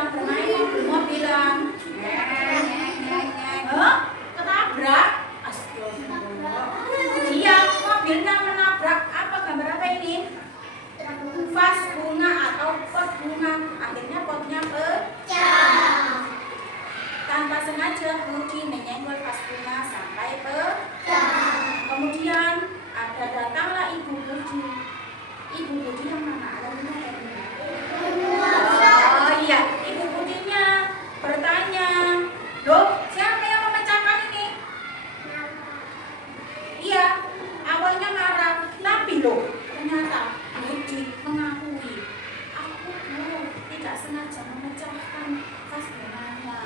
sedang bermain mobil-mobilan. Ketabrak. Astagfirullah. Dia mobilnya menabrak apa, gambar apa ini? Vas bunga atau pot bunga. Akhirnya potnya pecah. Tanpa sengaja Budi menyenggol vas bunga sampai pecah. Kemudian datanglah Ibu Budi. Ibu Budi yang mana? Oh iya, Ibu Budinya bertanya, loh siapa yang memecahkan ini? Iya, awalnya marah, tapi loh ternyata Budi mengakui, aku tidak sengaja memecahkan vas bunganya.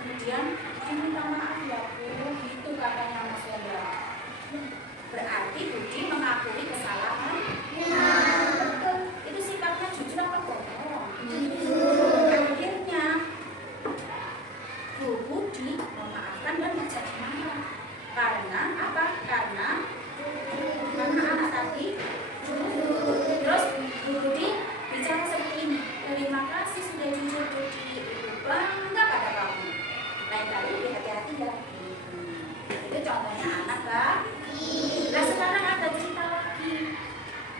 Kemudian saya minta maaf ya Bu, gitu katanya Mas Wendra. Berarti Budi mengakui kesalahan. Betul. Itu sikapnya jujur apa bohong? Akhirnya Bu Budi memaafkan dan tidak marah. Karena apa? Karena anak tadi. Terus Bu Budi bicara seperti ini. Terima kasih sudah jujur Budi. Ibu bangga pada kamu. Lain kali lebih hati-hati ya. Itu contohnya anak kan? Nah sekarang ada cerita lagi.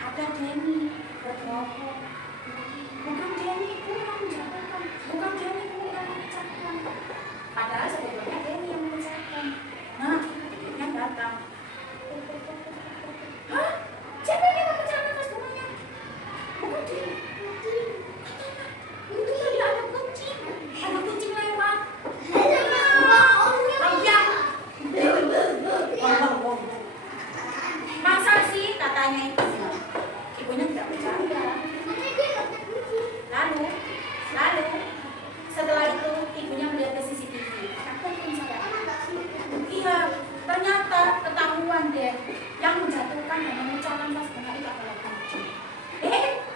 Ada Denny berbohong. Bukan Denny pun yang menjatuhkan. Bukan Denny pun yang memecahkan. Padahal sebetulnya Denny yang memecahkan. Nah, akhirnya datang. Hah? Siapa yang memecahkan vas bunganya? Bukan Denny. Itu tadi ada kucing. Ada kucing lewat. Masa sih katanya itu? Ibunya tidak percaya. Lalu setelah itu ibunya melihat ke CCTV. Iya, ternyata ketahuan deh yang menjatuhkan dan memecahkan vas bunga itu adalah Budi.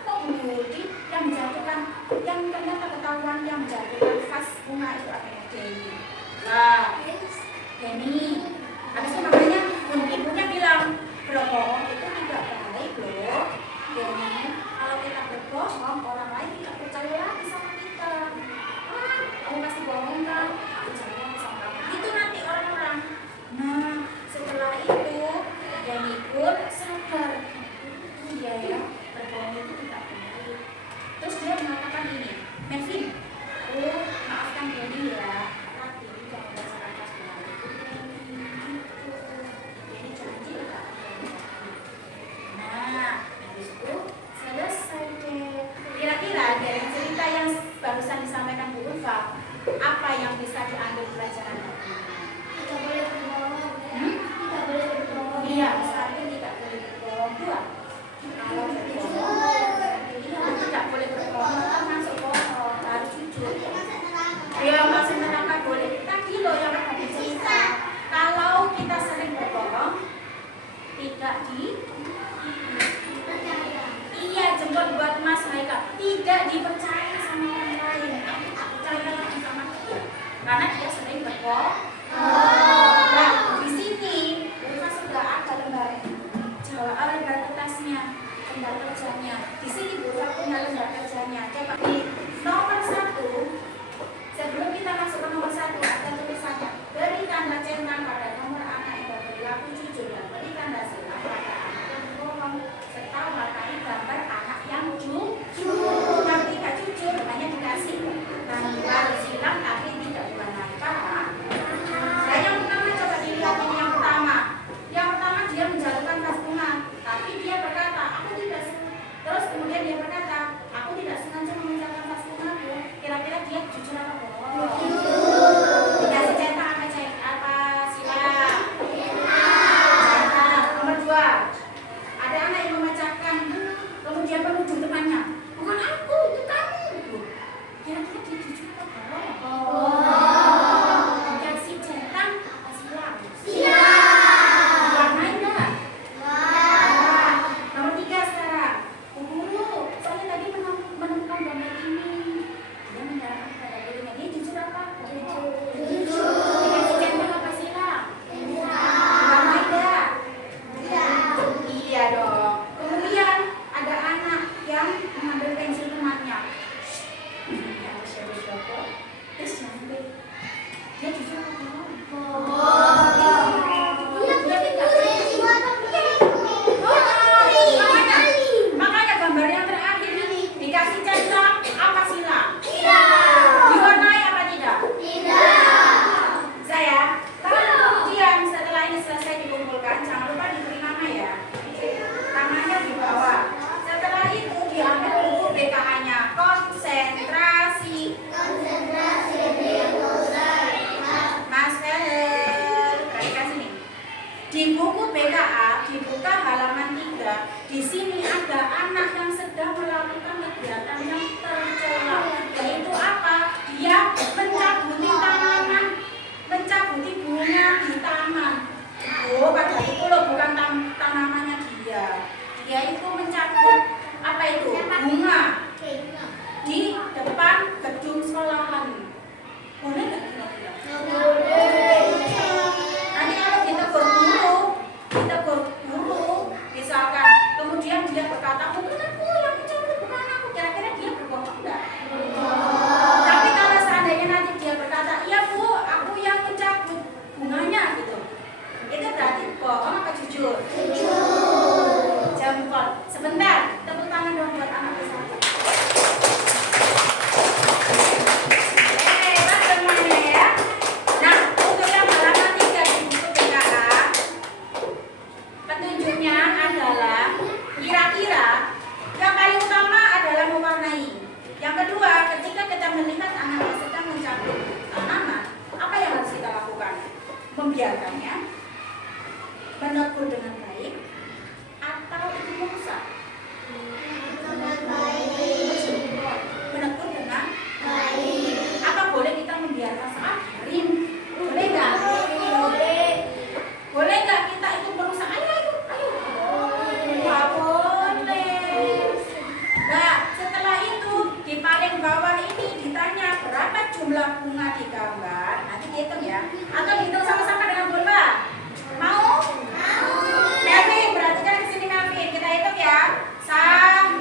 Kok Budi yang menjatuhkan, yang ternyata ketahuan yang menjatuhkan vas bunga itu adalah Denny. Nah, Denny. Habis itu makanya ibunya bilang berbohong itu tidak baik loh. Denny, kalau kita berbohong orang lain tidak percaya lagi sama kita. Kamu pasti bohong kan? Aku jangan sama kamu. Itu nanti orang-orang. Nah, setelah itu Denny pun sadar. Iya ya, berbohong itu tidak baik. Terus dia mengatakan ini, Melvin, maafkan Denny ya. Kira-kira dari cerita yang barusan disampaikan Bu Ulfa, apa yang bisa diambil pelajaran? Tidak boleh berbohong. Tidak boleh berbohong. Iya, satu tidak boleh berbohong. Dua, kalau berbohong, tidak boleh berbohong, termasuk bohong, harus jujur. Ya, masih neraka boleh. Tadi loh yang ada di cerita, kalau kita sering berbohong, tidak iya, jempol buat Mas Maika. Tidak dipercaya sama orang lain. Percaya lagi sama dia. Karena dia sering berbohong. Nah, di sini kita sudah ada lembar kertasnya, lembar kerjanya. Di sini Buka punya lembar kerjanya. Coba di nomor 1. Sebelum kita masuk ke nomor 1 ada tulisannya. Beri tanda centang pada nomor anak yang berperilaku jujur dan beri tanda silang pada anak yang bohong serta warnai gambar anak yang jujur. Yang tidak jujur hanya dikasih gambar silang tapi tidak diwarnai. Paham? Nah, yang pertama coba dilihat ini yang pertama. Yang pertama dia menjatuhkan vas bunga, tapi dia berkata aku tidak. Terus kemudian dia berkata aku tidak sengaja memecahkan vas bunga. Kira-kira dia jujur apa bohong? Dikasih centang apa silang? Centang. Nomor 2. melihat anaknya sedang mencabut tanaman, apa yang harus kita lakukan? Membiarkannya, menegur dengan baik, atau itu merusak? Menegur dengan baik. Apa boleh kita membiarkan saat hari? Boleh nggak? Boleh nggak kita itu merusak? Ayo. Nggak boleh. Nah, setelah itu di paling bawah ini ditanya berapa jumlah bunga di gambar. Nanti dihitung ya. Atau dihitung sama-sama dengan Bulma? Mau? Melvin, perhatikan di sini Melvin. Kita hitung ya. 1,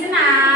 senang.